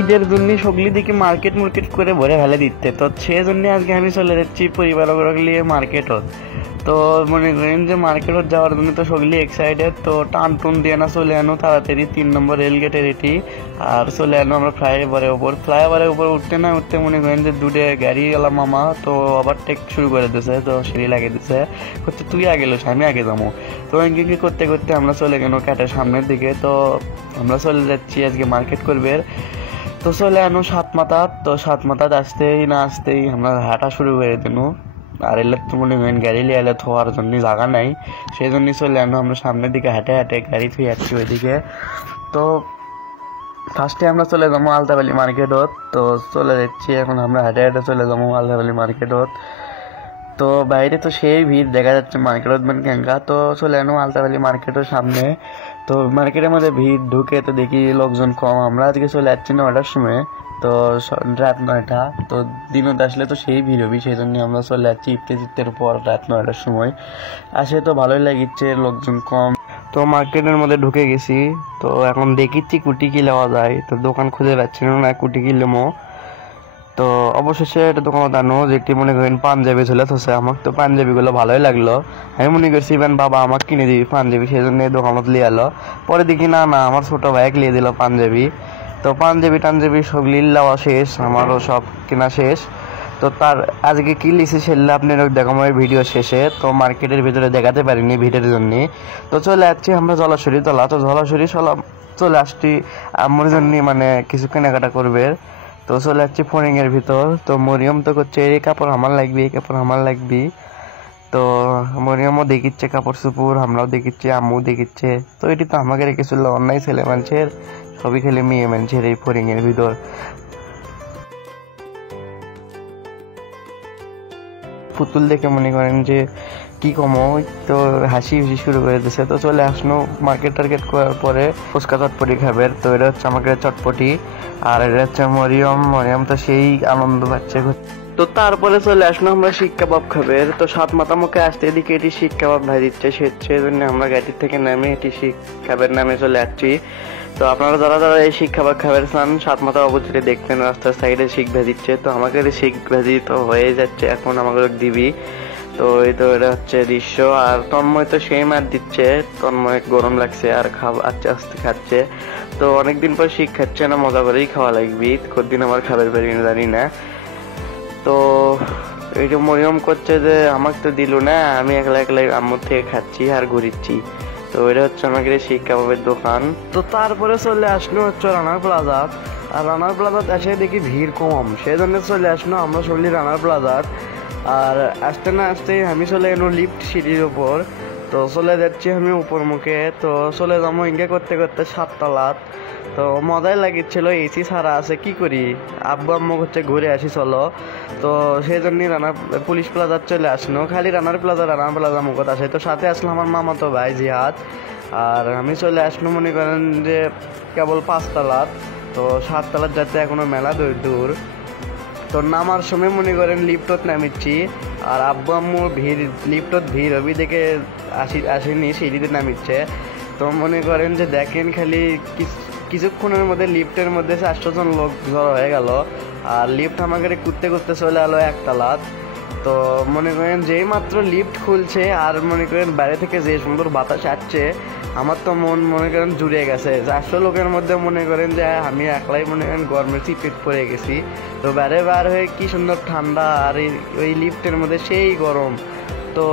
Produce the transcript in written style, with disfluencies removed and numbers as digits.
ঈদের জন্য সগলি দিকে মার্কেট করে ভরে ফেলে দিতে, তো সেই জন্য আজকে আমি চলে যাচ্ছি পরিবার নিয়ে মার্কেটত। তো মনে করেন যে মার্কেটত যাওয়ার জন্য তো সগলি এক্সাইটেড, তো টান টুন দিয়ে না চলে আনো তাড়াতাড়ি 3 নম্বর রেলগেটের এটি, আর চলে আনো আমরা ফ্লাইওভারের উপর উঠতে না উঠতে মনে করেন যে দুটো গাড়ি গেলাম মামা, তো ওভারটেক শুরু করে দিছে, তো সিঁড়ি লাগিয়ে দিছে, করতে তুই আগে লোস আমি আগে যাবো। তো এঙ্গি করতে করতে আমরা চলে গেল ক্যাটের সামনের দিকে। তো আমরা চলে যাচ্ছি আজকে মার্কেট করবে। তো চলে আনো সাত মাথাত আসতেই আমরা হাঁটা শুরু করে দিন। আর এলে তো মনে করেন গাড়ি লিয়ে এলে থোয়ার জন্য জায়গা নাই, সেই জন্যই চলে আনো আমরা সামনের দিকে হাঁটে গাড়ি থুয়ে যাচ্ছি ওইদিকে। তো ফার্স্টে আমরা চলে যাবো আলতাবালি মার্কেটত। তো চলে যাচ্ছি এখন আমরা হাঁটে চলে যাবো আলতাবালি মার্কেটত। তো বাইরে তো সেই ভিড় দেখা যাচ্ছে মার্কেটত ক্যাঙ্কা। তো চলে আনো আলতাবালি মার্কেটের সামনে। তো মার্কেটের মধ্যে ভিড় ঢুকে তো দেখি লোকজন কম। আমরা আজকে চলে যাচ্ছি 9টার সময়, তো রাত 9টা। তো দিনত আসলে তো সেই ভিড় হবি, সেই জন্য আমরা চলে যাচ্ছি ইফতের পর রাত 9টার সময় আসে। তো ভালোই লাগিচ্ছে, লোকজন কম। তো মার্কেটের মধ্যে ঢুকে গেছি। তো এখন দেখিচ্ছি কুটি কি নেওয়া যায়, তো দোকান খুঁজে পাচ্ছি না কুটি কি নেবো। তো অবশেষে একটা দোকানত আনো যেটি মনে করেন পাঞ্জাবি ঝুলে থসে। আমার তো পাঞ্জাবিগুলো ভালোই লাগলো, আমি মনে করছি ইভেন বাবা আমাকে কিনে দিবি পাঞ্জাবি, সেই জন্য দোকানত লিয়ে এলো। পরে দেখি না আমার ছোট ভাইকে লিয়ে দিল পাঞ্জাবি। তো পাঞ্জাবি সব লিল্লাওয়া শেষ, আমারও সব কেনা শেষ। তো তার আজকে কি লিসি সেগুলো আপনার দেখাবো ভিডিও শেষে। তো মার্কেটের ভিতরে দেখাতে পারিনি ভিডিওর জন্য। তো চলে যাচ্ছি আমরা জলাশরী তলা। তো জলাশরী চলে আসছি আমার জন্য মানে কিছু কেনাকাটা করবে। তো চলে যাচ্ছি ফরিংয়ের ভিতর। তো মরিয়ম তো করছে এই কাপড় আমার লাগবে। তো মরিয়মও দেখিচ্ছে কাপড় চুপুর, আমরাও দেখিচ্ছি, আম্মু দেখিচ্ছে। তো এটি তো আমাকে রেখেছিল অন্যায় ছেলে মানুষের, সবই খেলে মেয়ে মানুষের এই ফরিংয়ের ভিতর। পুতুল দেখে মনে করেন যে কি কমো, তো হাসি শুরু করে দিচ্ছে। তো চলে আসলো মার্কেট টার্গেট করার পরে ফুচকা চটপটি খাবে। তো এটা হচ্ছে আমাকে চটপটি, আর এটা হচ্ছে মরিয়ম তো সেই আনন্দ পাচ্ছে। তো তারপরে চলে আসলো আমরা শিক কাবাব খাবে। তো 7 মাথা মুখে আসতে এদিকে এটি শিক কাবাব ভাই দিচ্ছে, সেই জন্য আমরা গাড়ির থেকে নামে এটি শিক খাবের নামে চলে যাচ্ছি। তো আপনারা যারা এই শিক খাবার খাবার চান 7 মাথা অবশ্যই দেখবেন রাস্তার সাইডে শিক ভাজিচ্ছে। তো আমাকে শিক ভাজি তো হয়ে যাচ্ছে, এখন আমাকে দিবি। তো এই তো এটা হচ্ছে দৃশ্য। আর তন্ময় তো সেই মার দিচ্ছে, তন্ময় গরম লাগছে আর আস্তে আস্তে খাচ্ছে। তো অনেকদিন পর শিখ খাচ্ছে না, মজা করেই খাওয়া লাগবি, কতদিন আমার খাবার পারি না জানি না। তো এই যে মরিয়ম করছে যে আমাকে তো দিল না, আমি একলা আম্মুর থেকে খাচ্ছি আর ঘুরিচ্ছি। তো এটা হচ্ছে আমাকে শিখ কাবাবের দোকান। তো তারপরে চলে আসলো হচ্ছে রানার প্লাজাত। আর রানার প্লাজাত এসে দেখি ভিড় কম, সেই জন্য চলে আসলো আমরা চলি রানার প্লাজাত। আর আসতে না আসতেই আমি চলে এলো লিফট সিঁড়ির উপর। তো চলে যাচ্ছি আমি উপর মুখে। তো চলে যাবো ইঙ্গে করতে 7 তলাত। তো মজাই লাগিচ্ছিল, এসি ছাড়া আছে কি করি, আব্বু আম্মু হচ্ছে ঘুরে আসি চলো। তো সেই জন্যই পুলিশ প্লাজার চলে আসলো, খালি রানার প্লাজা মুখত আসে। তো সাথে আসলো আমার মামাতো ভাই জিহাদ। আর আমি চলে আসলো মনে করেন যে কেবল 5 তলাত। তো 7 তলাত যাতে এখনো মেলা দূর। তো নামার সময় মনে করেন লিফটত নামিচ্ছি, আর আব্বু আম্মু লিফটত ভিড় হবি দেখে আসেনি, সিঁড়িতে নামিচ্ছে। তো মনে করেন যে দেখেন খালি কিছুক্ষণের মধ্যে লিফটের মধ্যে 400 জন লোক জড়ো হয়ে গেল। আর লিফট আমাকে করতে চলে এলো 1 তলাত। তো মনে করেন যেই মাত্র লিফট খুলছে আর মনে করেন বাইরে থেকে যে সুন্দর বাতাস আসছে, আমার তো মনে করেন জুড়ে গেছে। 400 লোকের মধ্যে মনে করেন যে আমি একলাই মনে করেন গরমের চিপেট পড়ে গেছি। তো বার হয়ে কি সুন্দর ঠান্ডা, আর ওই লিফটের মধ্যে সেই গরম। তো